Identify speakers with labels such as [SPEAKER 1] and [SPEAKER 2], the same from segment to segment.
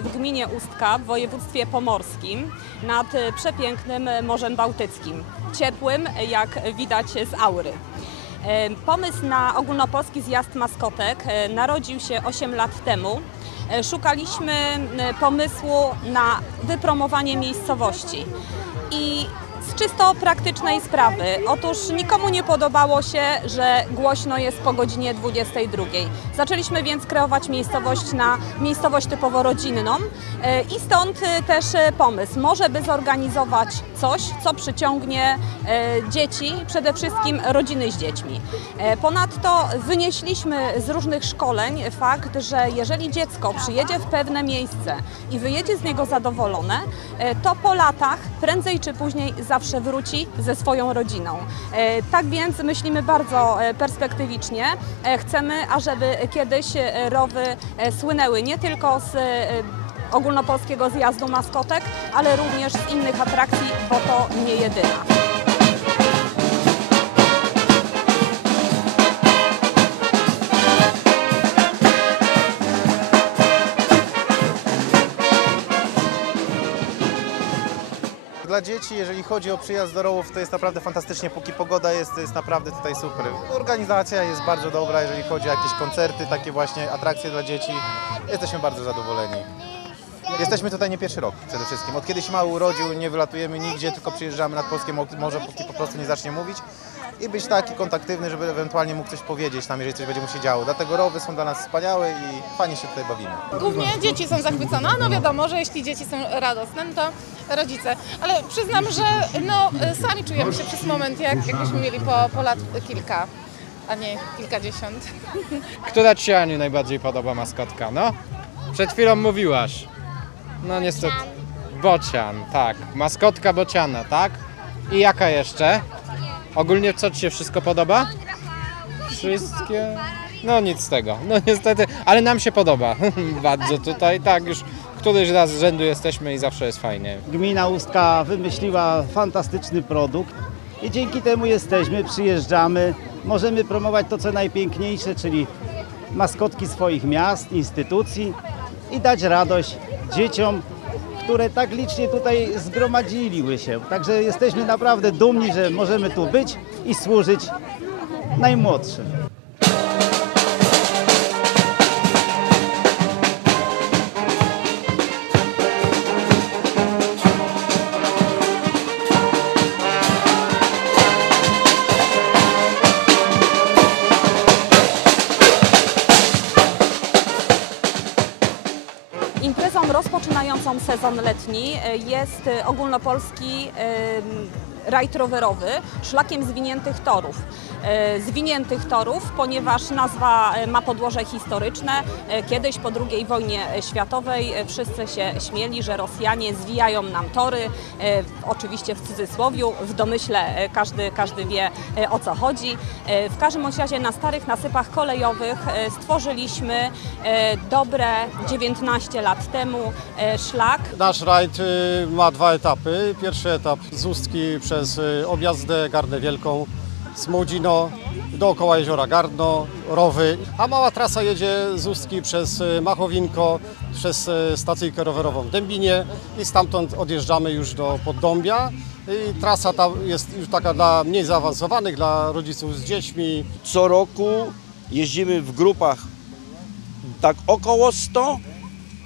[SPEAKER 1] W gminie Ustka w województwie pomorskim nad e, przepięknym Morzem Bałtyckim. Ciepłym, jak widać z aury. E, Pomysł na ogólnopolski zjazd maskotek e, narodził się 8 lat temu. Szukaliśmy pomysłu na wypromowanie miejscowości. I z czysto praktycznej sprawy. Otóż nikomu nie podobało się, że głośno jest po godzinie 22. Zaczęliśmy więc kreować miejscowość na miejscowość typowo rodzinną e, i stąd e, też e, pomysł. Może by zorganizować coś, co przyciągnie dzieci, przede wszystkim rodziny z dziećmi. Ponadto wynieśliśmy z różnych szkoleń fakt, że jeżeli dziecko przyjedzie w pewne miejsce i wyjedzie z niego zadowolone, to po latach prędzej czy później zawsze wróci ze swoją rodziną. E, Tak więc myślimy bardzo e, perspektywicznie. E, Chcemy, ażeby kiedyś rowy słynęły nie tylko z ogólnopolskiego zjazdu maskotek, ale również z innych atrakcji, bo to nie jedyna.
[SPEAKER 2] Dla dzieci, jeżeli chodzi o przyjazd do Rołów, to jest naprawdę fantastycznie, póki pogoda jest, jest naprawdę tutaj super. Organizacja jest bardzo dobra, jeżeli chodzi o jakieś koncerty, takie właśnie atrakcje dla dzieci. Jesteśmy bardzo zadowoleni. Jesteśmy tutaj nie pierwszy rok przede wszystkim. Od kiedy się mały urodził, nie wylatujemy nigdzie, tylko przyjeżdżamy nad Polskie Mo- Morze, póki po prostu nie zacznie mówić. I być taki kontaktywny, żeby ewentualnie mógł coś powiedzieć nam, jeżeli coś będzie mu się działo. Dlatego rowy są dla nas wspaniałe i fajnie się tutaj bawimy.
[SPEAKER 3] Głównie dzieci są zachwycone. No wiadomo, że jeśli dzieci są radosne, no to rodzice. Ale przyznam, że no, sami czujemy się przez moment, jak, jakbyśmy mieli po, po lat kilka, a nie kilkadziesiąt.
[SPEAKER 4] Która Ci się Aniu najbardziej podoba maskotka? No? Przed chwilą mówiłaś. No niestety. Bocian, tak. Maskotka bociana, tak? I jaka jeszcze? Ogólnie co Ci się wszystko podoba? Wszystkie? No nic z tego. No niestety, ale nam się podoba. Bardzo tutaj, tak już któryś raz z rzędu jesteśmy i zawsze jest fajnie.
[SPEAKER 5] Gmina Ustka wymyśliła fantastyczny produkt i dzięki temu jesteśmy, przyjeżdżamy, możemy promować to, co najpiękniejsze, czyli maskotki swoich miast, instytucji i dać radość dzieciom, które tak licznie tutaj zgromadziliły się. Także jesteśmy naprawdę dumni, że możemy tu być i służyć najmłodszym.
[SPEAKER 1] Sezon letni e, jest e, ogólnopolski e, rajd rowerowy szlakiem zwiniętych torów. E, Zwiniętych torów, ponieważ nazwa e, ma podłoże historyczne. E, Kiedyś po II wojnie światowej wszyscy się śmieli, że Rosjanie zwijają nam tory, oczywiście w cudzysłowiu, w domyśle każdy, każdy wie o co chodzi. W każdym razie na starych nasypach kolejowych stworzyliśmy dobre 19 lat temu szlak,
[SPEAKER 6] Nasz rajd y, ma dwa etapy. Pierwszy etap z Ustki przez y, Objazdę, Gardę Wielką, Smodzino, dookoła jeziora Gardno, Rowy, a mała trasa jedzie z Ustki przez y, Machowinko, przez y, stacyjkę rowerową w Dębinie i stamtąd odjeżdżamy już do Poddąbia. I trasa ta jest już taka dla mniej zaawansowanych, dla rodziców z dziećmi,
[SPEAKER 7] co roku jeździmy w grupach tak około 100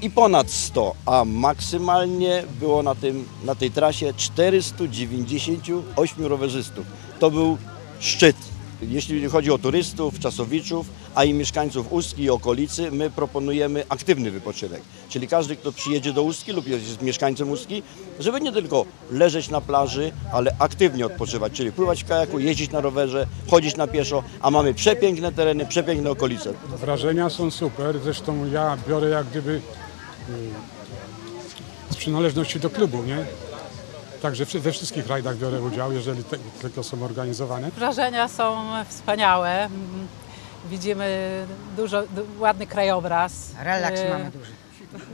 [SPEAKER 7] i ponad 100, a maksymalnie było na, tym, na tej trasie 498 rowerzystów. To był szczyt. Jeśli chodzi o turystów, czasowiczów, a i mieszkańców Ustki i okolicy, my proponujemy aktywny wypoczynek. Czyli każdy, kto przyjedzie do Ustki lub jest mieszkańcem Ustki, żeby nie tylko leżeć na plaży, ale aktywnie odpoczywać, czyli pływać w kajaku, jeździć na rowerze, chodzić na pieszo, a mamy przepiękne tereny, przepiękne okolice.
[SPEAKER 8] Wrażenia są super, zresztą ja biorę jak gdyby y, z przynależności do klubu, nie? Także we wszystkich rajdach biorę udział, jeżeli te, tylko są organizowane.
[SPEAKER 9] Wrażenia są wspaniałe. Mm, Widzimy dużo, du- ładny krajobraz.
[SPEAKER 10] Relaks
[SPEAKER 9] Y,
[SPEAKER 10] mamy duży.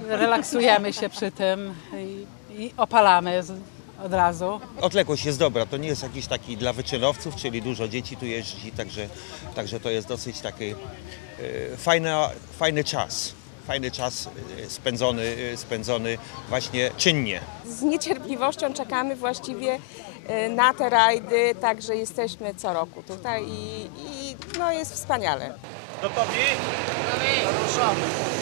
[SPEAKER 9] Relaksujemy się przy tym i, i opalamy od razu.
[SPEAKER 11] Odległość jest dobra, to nie jest jakiś taki dla wyczynowców, czyli dużo dzieci tu jeździ, także, także to jest dosyć taki e, fajny, fajny czas. Fajny czas y, spędzony, y, spędzony właśnie czynnie.
[SPEAKER 10] Z niecierpliwością czekamy właściwie e, na te rajdy, także jesteśmy co roku tutaj i, i no jest wspaniale.
[SPEAKER 12] Jesteśmy w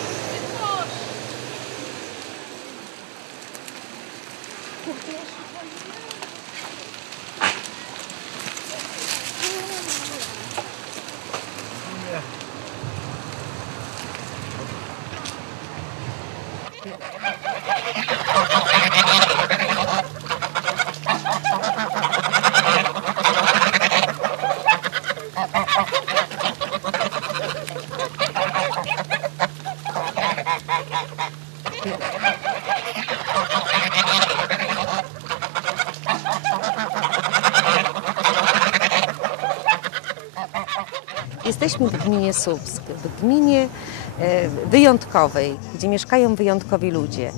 [SPEAKER 12] gminie Słupsk, w gminie e, wyjątkowej, gdzie mieszkają wyjątkowi ludzie.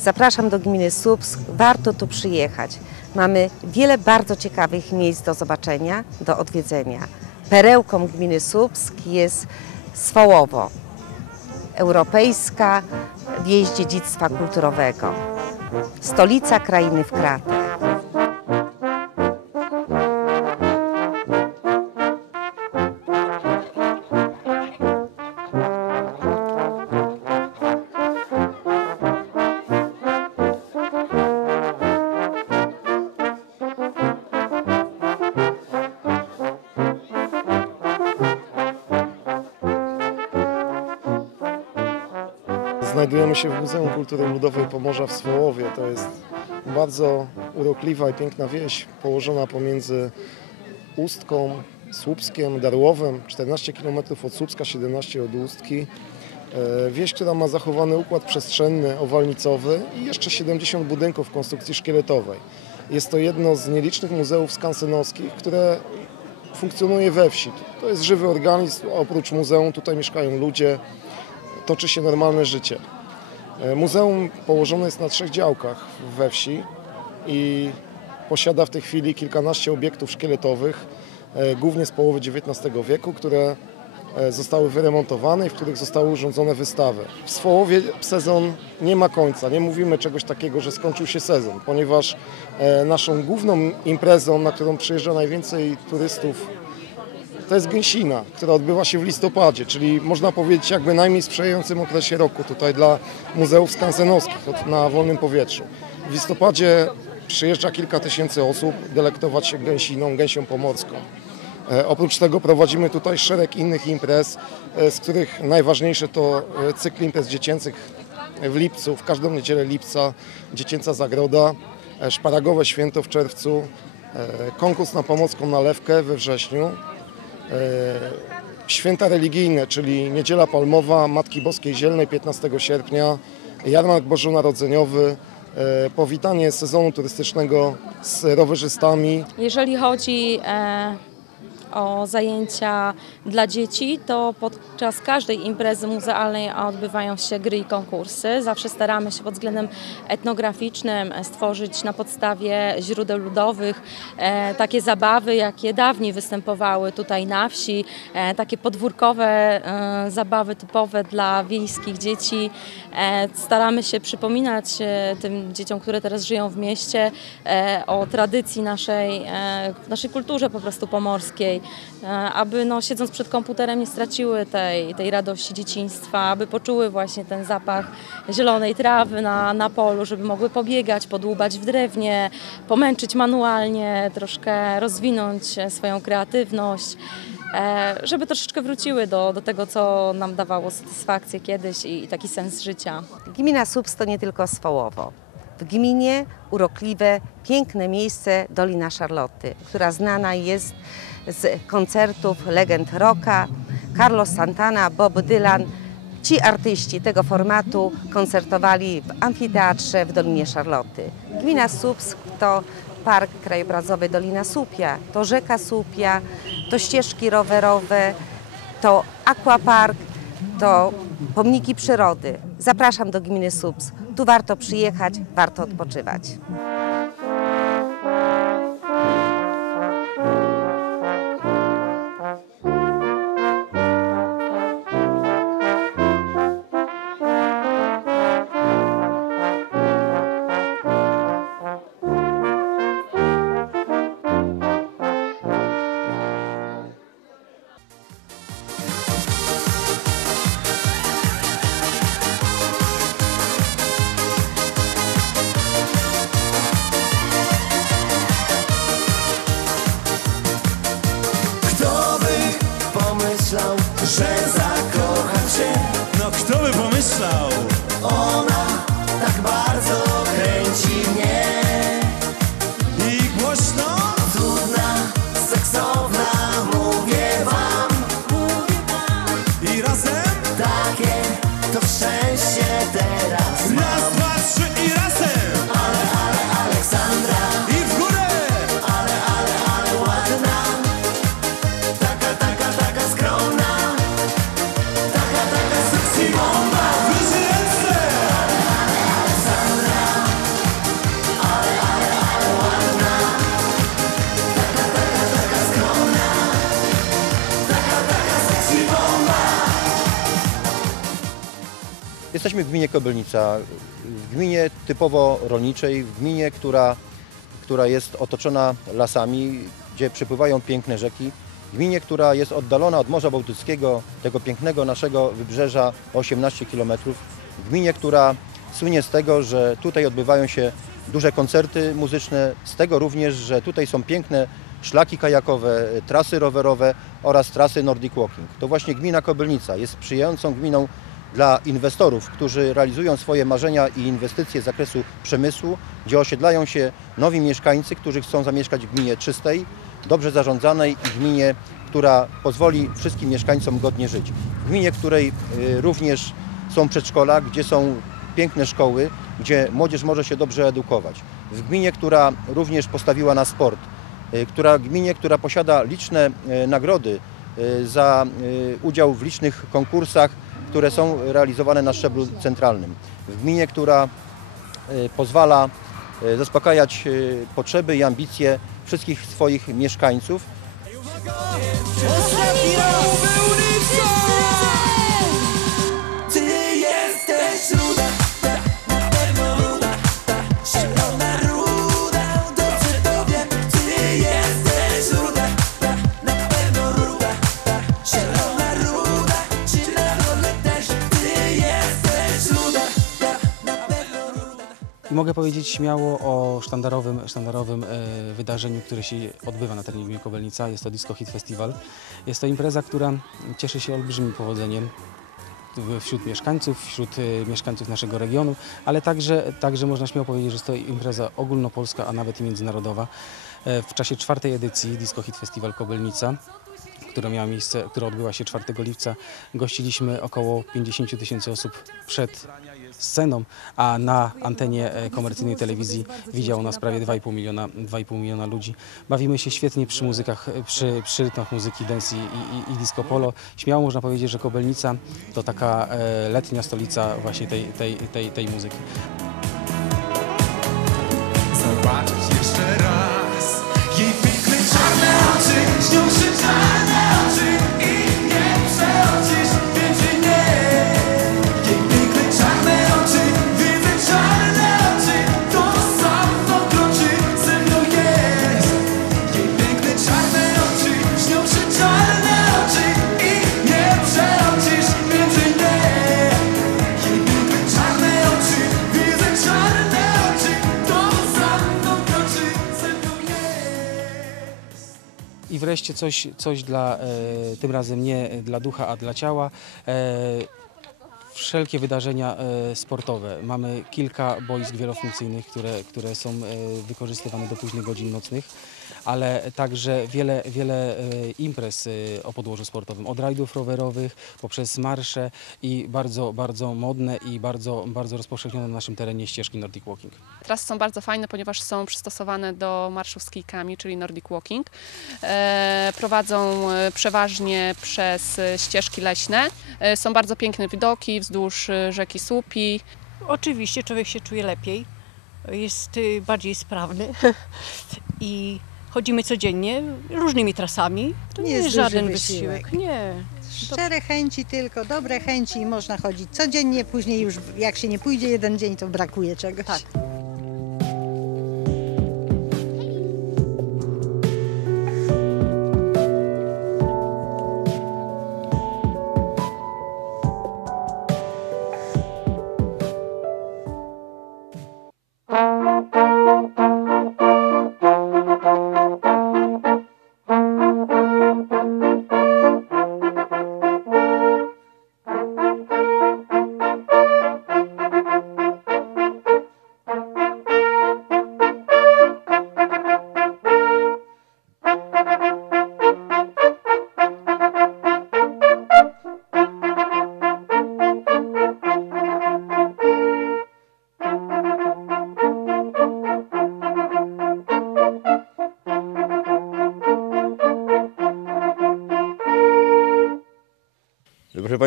[SPEAKER 12] Zapraszam do gminy Słupsk, warto tu przyjechać. Mamy wiele bardzo ciekawych miejsc do zobaczenia, do odwiedzenia. Perełką gminy Słupsk jest Swołowo, europejska wieś dziedzictwa kulturowego, stolica krainy w kratach.
[SPEAKER 13] Znajdujemy się w Muzeum Kultury Ludowej Pomorza w Swołowie. To jest bardzo urokliwa i piękna wieś położona pomiędzy Ustką, Słupskiem, Darłowem, 14 km od Słupska, 17 od Ustki. E, Wieś, która ma zachowany układ przestrzenny, owalnicowy i jeszcze 70 budynków konstrukcji szkieletowej. Jest to jedno z nielicznych muzeów skansenowskich, które funkcjonuje we wsi. To jest żywy organizm, oprócz muzeum tutaj mieszkają ludzie, toczy się normalne życie. E, Muzeum położone jest na trzech działkach we wsi i posiada w tej chwili kilkanaście obiektów szkieletowych, e, głównie z połowy XIX wieku, które e, zostały wyremontowane i w których zostały urządzone wystawy. W Swołowie sezon nie ma końca. Nie mówimy czegoś takiego, że skończył się sezon, ponieważ naszą główną imprezą, na którą przyjeżdża najwięcej turystów to jest gęsina, która odbywa się w listopadzie, czyli można powiedzieć jakby najmniej sprzyjającym okresie roku tutaj dla muzeów skansenowskich na wolnym powietrzu. W listopadzie przyjeżdża kilka tysięcy osób delektować się gęsiną, gęsią pomorską. E, Oprócz tego prowadzimy tutaj szereg innych imprez, e, z których najważniejsze to e, cykl imprez dziecięcych w lipcu, w każdą niedzielę lipca, dziecięca zagroda, szparagowe święto w czerwcu, konkurs na pomorską nalewkę we wrześniu, Święta religijne, czyli Niedziela Palmowa, Matki Boskiej Zielnej 15 sierpnia, Jarmark Bożonarodzeniowy, e, powitanie sezonu turystycznego z rowerzystami,
[SPEAKER 14] Jeżeli chodzi e, o zajęcia dla dzieci, to podczas każdej imprezy muzealnej odbywają się gry i konkursy. Zawsze staramy się pod względem etnograficznym stworzyć na podstawie źródeł ludowych e, takie zabawy, jakie dawniej występowały tutaj na wsi, e, takie podwórkowe e, zabawy typowe dla wiejskich dzieci. Staramy się przypominać tym dzieciom, które teraz żyją w mieście, o tradycji naszej, naszej kulturze po prostu pomorskiej, aby no, siedząc przed komputerem nie straciły tej, tej radości dzieciństwa, aby poczuły właśnie ten zapach zielonej trawy na, na polu, żeby mogły pobiegać, podłubać w drewnie, pomęczyć manualnie, troszkę rozwinąć e, swoją kreatywność. e, Żeby troszeczkę wróciły do, do tego, co nam dawało satysfakcję kiedyś i, taki sens życia.
[SPEAKER 12] Gmina Słupsk to nie tylko Swołowo. W gminie urokliwe, piękne miejsce Dolina Szarloty, która znana jest z koncertów legend rocka. Carlos Santana, Bob Dylan. Ci artyści tego formatu koncertowali w amfiteatrze w Dolinie Szarloty. Gmina Słupsk to Park Krajobrazowy Dolina Słupia, to rzeka Słupia, to ścieżki rowerowe, to aquapark, to pomniki przyrody. Zapraszam do gminy Słupsk. Tu warto przyjechać, warto odpoczywać.
[SPEAKER 15] Jesteśmy w gminie Kobylnica, w gminie typowo rolniczej, w gminie, która, która jest otoczona lasami, gdzie przepływają piękne rzeki, w gminie, która jest oddalona od Morza Bałtyckiego, tego pięknego naszego wybrzeża o 18 km, w gminie, która słynie z tego, że tutaj odbywają się duże koncerty muzyczne, z tego również, że tutaj są piękne szlaki kajakowe, trasy rowerowe oraz trasy Nordic Walking. To właśnie gmina Kobylnica jest sprzyjającą gminą dla inwestorów, którzy realizują swoje marzenia i inwestycje z zakresu przemysłu, gdzie osiedlają się nowi mieszkańcy, którzy chcą zamieszkać w gminie czystej, dobrze zarządzanej i gminie, która pozwoli wszystkim mieszkańcom godnie żyć. W gminie, w której y, również są przedszkola, gdzie są piękne szkoły, gdzie młodzież może się dobrze edukować. W gminie, która również postawiła na sport, y, która gminie, która posiada liczne y, nagrody za udział w licznych konkursach, które są realizowane na szczeblu centralnym. W gminie, która y, pozwala y, zaspokajać y, potrzeby i ambicje wszystkich swoich mieszkańców.
[SPEAKER 16] Ostatni raz
[SPEAKER 17] I mogę powiedzieć śmiało o sztandarowym, sztandarowym e, wydarzeniu, które się odbywa na terenie gminy Kobelnica. Jest to Disco Hit Festival. Jest to impreza, która cieszy się olbrzymim powodzeniem wśród mieszkańców, wśród e, mieszkańców naszego regionu, ale także, także można śmiało powiedzieć, że jest to impreza ogólnopolska, a nawet i międzynarodowa. E, W czasie czwartej edycji Disco Hit Festival Kobelnica która miała miejsce, która odbyła się 4 lipca. Gościliśmy około 50 tysięcy osób przed sceną, a na antenie e, komercyjnej telewizji widziało nas prawie 2,5 miliona, 2,5 miliona ludzi. Bawimy się świetnie przy muzykach, e, przy, przy rytmach muzyki dance i, i, i disco polo. Śmiało można powiedzieć, że Kobelnica to taka e, letnia stolica właśnie tej, tej, tej, tej muzyki.
[SPEAKER 16] Zobaczyć jeszcze raz Jej piękne czarne oczy Śnią się
[SPEAKER 17] coś, coś dla, e, tym razem nie dla ducha, a dla ciała. E, wszelkie wydarzenia e, sportowe. Mamy kilka boisk wielofunkcyjnych, które, które są wykorzystywane do późnych godzin nocnych, ale także wiele, wiele e, imprez e, o podłożu sportowym. Od rajdów rowerowych, poprzez marsze i bardzo, bardzo modne i bardzo, bardzo rozpowszechnione na naszym terenie ścieżki Nordic Walking.
[SPEAKER 18] Trasy są bardzo fajne, ponieważ są przystosowane do marszów z kijkami, czyli Nordic Walking. E, prowadzą przeważnie przez ścieżki leśne. Są bardzo piękne widoki wzdłuż rzeki Słupi.
[SPEAKER 19] Oczywiście człowiek się czuje lepiej, jest y, bardziej sprawny i chodzimy codziennie różnymi trasami. To nie,
[SPEAKER 20] Nie
[SPEAKER 19] jest żaden wysiłek.
[SPEAKER 20] wysiłek.
[SPEAKER 19] Nie.
[SPEAKER 20] Szczere chęci tylko, dobre chęci i można chodzić codziennie, później już jak się nie pójdzie jeden dzień, to brakuje czegoś. Tak.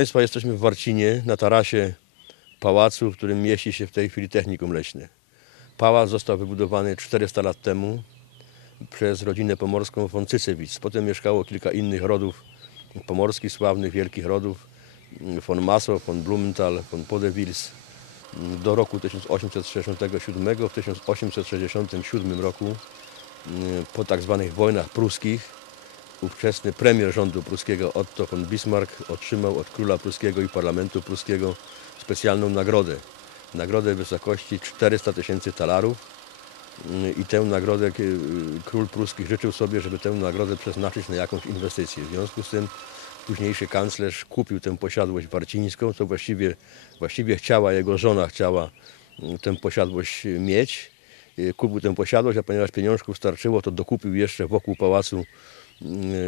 [SPEAKER 21] Państwa, jesteśmy w Warcinie na tarasie pałacu, w którym mieści się w tej chwili technikum leśne. Pałac został wybudowany 400 lat temu przez rodzinę pomorską von Cycewic. Potem mieszkało kilka innych rodów pomorskich, sławnych, wielkich rodów. Von Massow, von Blumenthal, von Podewils. Do roku 1867, w 1867 roku po tak zwanych wojnach pruskich ówczesny premier rządu pruskiego Otto von Bismarck otrzymał od króla pruskiego i parlamentu pruskiego specjalną nagrodę. Nagrodę w wysokości 400 tysięcy talarów i tę nagrodę k- król pruski życzył sobie, żeby tę nagrodę przeznaczyć na jakąś inwestycję. W związku z tym późniejszy kanclerz kupił tę posiadłość warcińską, co właściwie, właściwie chciała, jego żona chciała mm, tę posiadłość mieć. Y, Kupił tę posiadłość, a ponieważ pieniążków starczyło, to dokupił jeszcze wokół pałacu mm,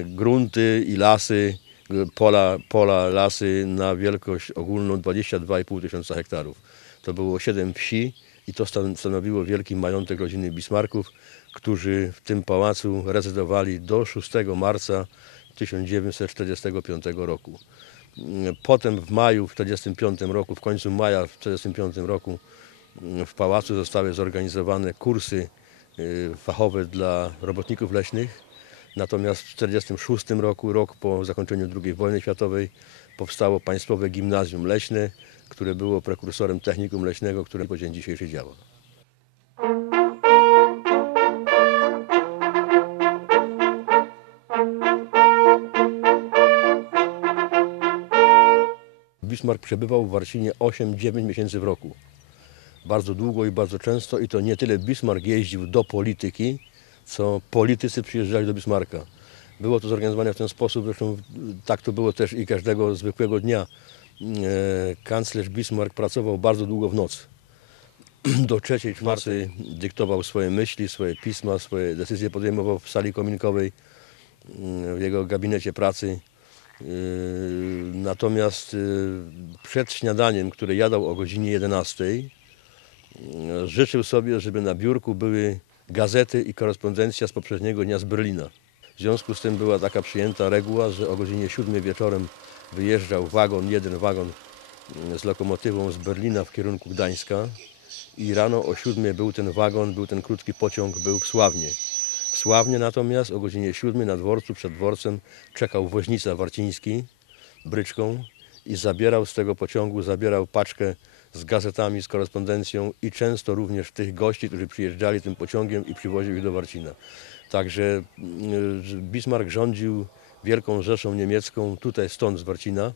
[SPEAKER 21] grunty i lasy, y, pola, pola, lasy na wielkość ogólną 22,5 tysiąca hektarów. To było 7 wsi i to stan- stanowiło wielki majątek rodziny Bismarcków, którzy w tym pałacu rezydowali do 6 marca 1945 roku. Mm, Potem w maju w 1945 roku, w końcu maja w 1945 roku w pałacu zostały zorganizowane kursy y, fachowe dla robotników leśnych. Natomiast w 1946 roku, rok po zakończeniu II wojny światowej, powstało Państwowe Gimnazjum Leśne, które było prekursorem technikum leśnego, które po dzień dzisiejszy działa. Bismarck przebywał w Warcinie 8-9 miesięcy w roku. Bardzo długo i bardzo często i to nie tyle Bismarck jeździł do polityki, co politycy przyjeżdżali do Bismarcka. Było to zorganizowane w ten sposób, zresztą tak to było też i każdego zwykłego dnia. E, Kanclerz Bismarck pracował bardzo długo w nocy. Do trzeciej, czwartej dyktował swoje myśli, swoje pisma, swoje decyzje podejmował w sali kominkowej, mm, w jego gabinecie pracy. Yy, Natomiast yy, przed śniadaniem, które jadał o godzinie 11, yy, życzył sobie, żeby na biurku były gazety i korespondencja z poprzedniego dnia z Berlina. W związku z tym była taka przyjęta reguła, że o godzinie 7 wieczorem wyjeżdżał wagon, jeden wagon z lokomotywą z Berlina w kierunku Gdańska i rano o 7 był ten wagon, był ten krótki pociąg, był w Sławnie. W Sławnie natomiast o godzinie 7 na dworcu przed dworcem czekał woźnica Warciński bryczką i zabierał z tego pociągu, zabierał paczkę z gazetami, z korespondencją i często również tych gości, którzy przyjeżdżali tym pociągiem i przywoził ich do Warcina. Także mm, Bismarck rządził Wielką Rzeszą Niemiecką tutaj stąd z Warcina.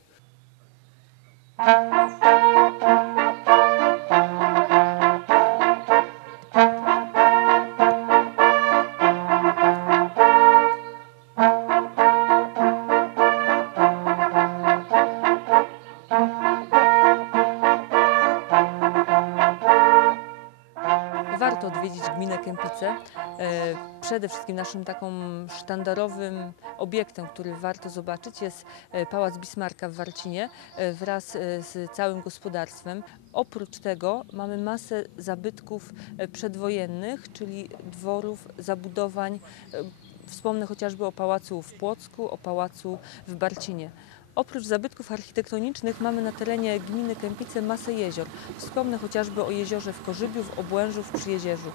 [SPEAKER 22] Warto odwiedzić gminę Kępice. E, Przede wszystkim naszym taką sztandarowym obiektem, który warto zobaczyć jest e, Pałac Bismarcka w Warcinie e, wraz z całym gospodarstwem. Oprócz tego mamy masę zabytków przedwojennych, czyli dworów, zabudowań. Wspomnę chociażby o pałacu w Płocku, o pałacu w Barcinie. Oprócz zabytków architektonicznych mamy na terenie gminy Kępice masę jezior. Wspomnę chociażby o jeziorze w Korzybiu, w Obłężu, w Przyjezierzu.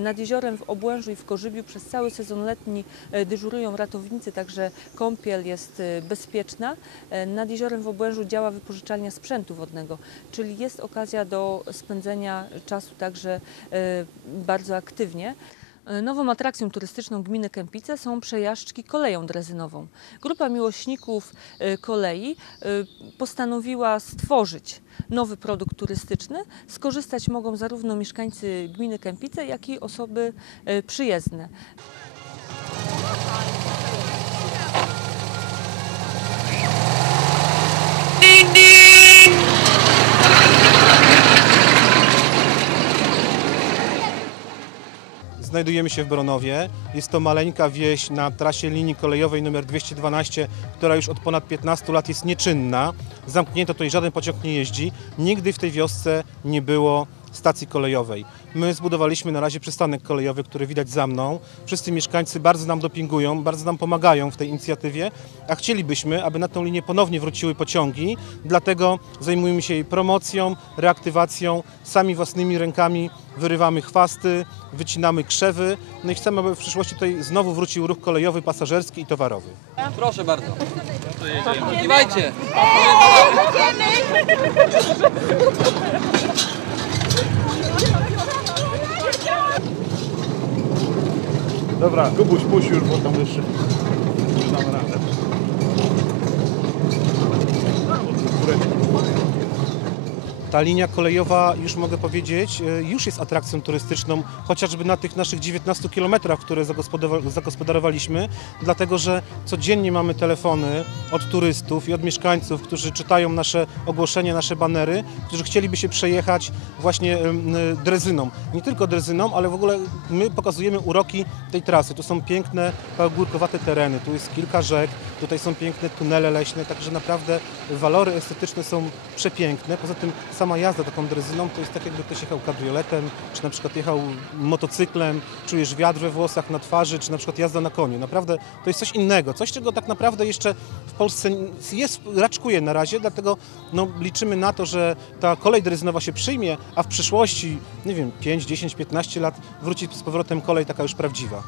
[SPEAKER 22] Nad jeziorem w Obłężu i w Korzybiu przez cały sezon letni e, dyżurują ratownicy, także kąpiel jest e, bezpieczna. E, Nad jeziorem w Obłężu działa wypożyczalnia sprzętu wodnego, czyli jest okazja do spędzenia czasu także bardzo aktywnie. E, Nową atrakcją turystyczną gminy Kępice są przejażdżki koleją drezynową. Grupa miłośników e, kolei e, postanowiła stworzyć nowy produkt turystyczny. Skorzystać mogą zarówno mieszkańcy gminy Kępice, jak i osoby przyjezdne.
[SPEAKER 23] Znajdujemy się w Bronowie. Jest to maleńka wieś na trasie linii kolejowej nr 212, która już od ponad 15 lat jest nieczynna. Zamknięto tutaj żaden pociąg nie jeździ. Nigdy w tej wiosce nie było stacji kolejowej. My zbudowaliśmy na razie przystanek kolejowy, który widać za mną. Wszyscy mieszkańcy bardzo nam dopingują, bardzo nam pomagają w tej inicjatywie, a chcielibyśmy, aby na tą linię ponownie wróciły pociągi, dlatego zajmujemy się jej promocją, reaktywacją, sami własnymi rękami wyrywamy chwasty, wycinamy krzewy, no i chcemy, aby w przyszłości tutaj znowu wrócił ruch kolejowy, pasażerski i towarowy.
[SPEAKER 24] Proszę bardzo. Kiwajcie.
[SPEAKER 23] Dobra, Kubuś, puść już, bo tam jeszcze nie damy radę. Ta linia kolejowa, już mogę powiedzieć, e, już jest atrakcją turystyczną, chociażby na tych naszych 19 kilometrach, które zagospodarowa- zagospodarowaliśmy, dlatego że codziennie mamy telefony od turystów i od mieszkańców, którzy czytają nasze ogłoszenia, nasze banery, którzy chcieliby się przejechać właśnie em, drezyną. Nie tylko drezyną, ale w ogóle my pokazujemy uroki tej trasy. Tu są piękne, pagórkowate tereny, tu jest kilka rzek, tutaj są piękne tunele leśne, także naprawdę walory estetyczne są przepiękne. Poza tym sama jazda taką drezyną to jest tak jakby ktoś jechał kabrioletem, czy na przykład jechał motocyklem, czujesz wiatr we włosach, na twarzy, czy na przykład jazda na koniu. Naprawdę to jest coś innego, coś czego tak naprawdę jeszcze w Polsce jest, raczkuje na razie, dlatego no, liczymy na to, że ta kolej drezynowa się przyjmie, a w przyszłości, nie wiem, 5, 10, 15 lat wróci z powrotem kolej taka już prawdziwa.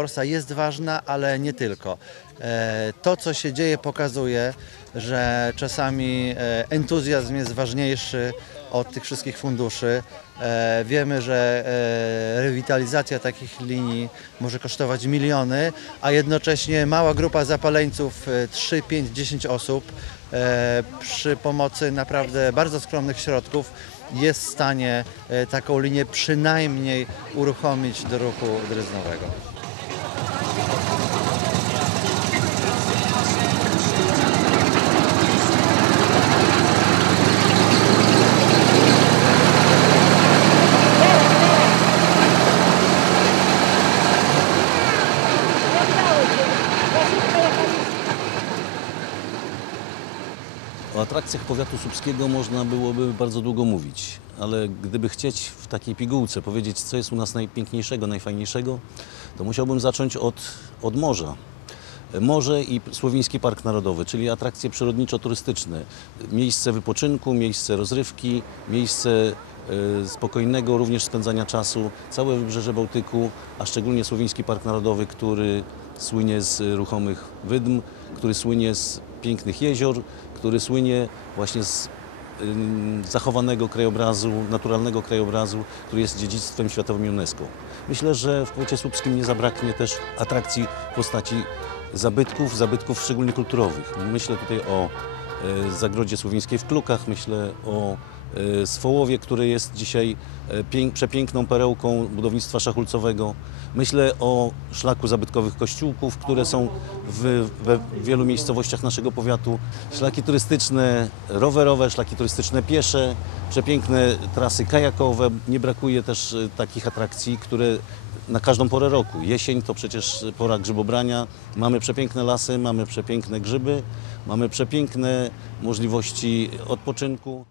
[SPEAKER 25] Forsa jest ważna, ale nie tylko. E, To, co się dzieje, pokazuje, że czasami e, entuzjazm jest ważniejszy od tych wszystkich funduszy. E, Wiemy, że rewitalizacja takich linii może kosztować miliony, a jednocześnie mała grupa zapaleńców, e, 3, 5, 10 osób, przy pomocy naprawdę bardzo skromnych środków jest w stanie taką linię przynajmniej uruchomić do ruchu dryznowego.
[SPEAKER 26] O atrakcjach powiatu słupskiego można byłoby bardzo długo mówić, ale gdyby chcieć w takiej pigułce powiedzieć, co jest u nas najpiękniejszego, najfajniejszego, to musiałbym zacząć od, od morza. Morze i Słowiński Park Narodowy, czyli atrakcje przyrodniczo-turystyczne. Miejsce wypoczynku, miejsce rozrywki, miejsce e, spokojnego również spędzania czasu. Całe wybrzeże Bałtyku, a szczególnie Słowiński Park Narodowy, który słynie z ruchomych wydm, który słynie z pięknych jezior, który słynie właśnie z zachowanego krajobrazu, naturalnego krajobrazu, który jest dziedzictwem światowym UNESCO. Myślę, że w Powiecie Słupskim nie zabraknie też atrakcji w postaci zabytków, zabytków szczególnie kulturowych. Myślę tutaj o e, Zagrodzie Słowińskiej w Klukach, myślę o Swołowie, który jest dzisiaj pięk, przepiękną perełką budownictwa szachulcowego. Myślę o szlaku zabytkowych kościółków, które są w, wielu miejscowościach naszego powiatu. Szlaki turystyczne rowerowe, szlaki turystyczne piesze, przepiękne trasy kajakowe. Nie brakuje też e, takich atrakcji, które na każdą porę roku. Jesień to przecież pora grzybobrania. Mamy przepiękne lasy, mamy przepiękne grzyby, mamy przepiękne możliwości odpoczynku.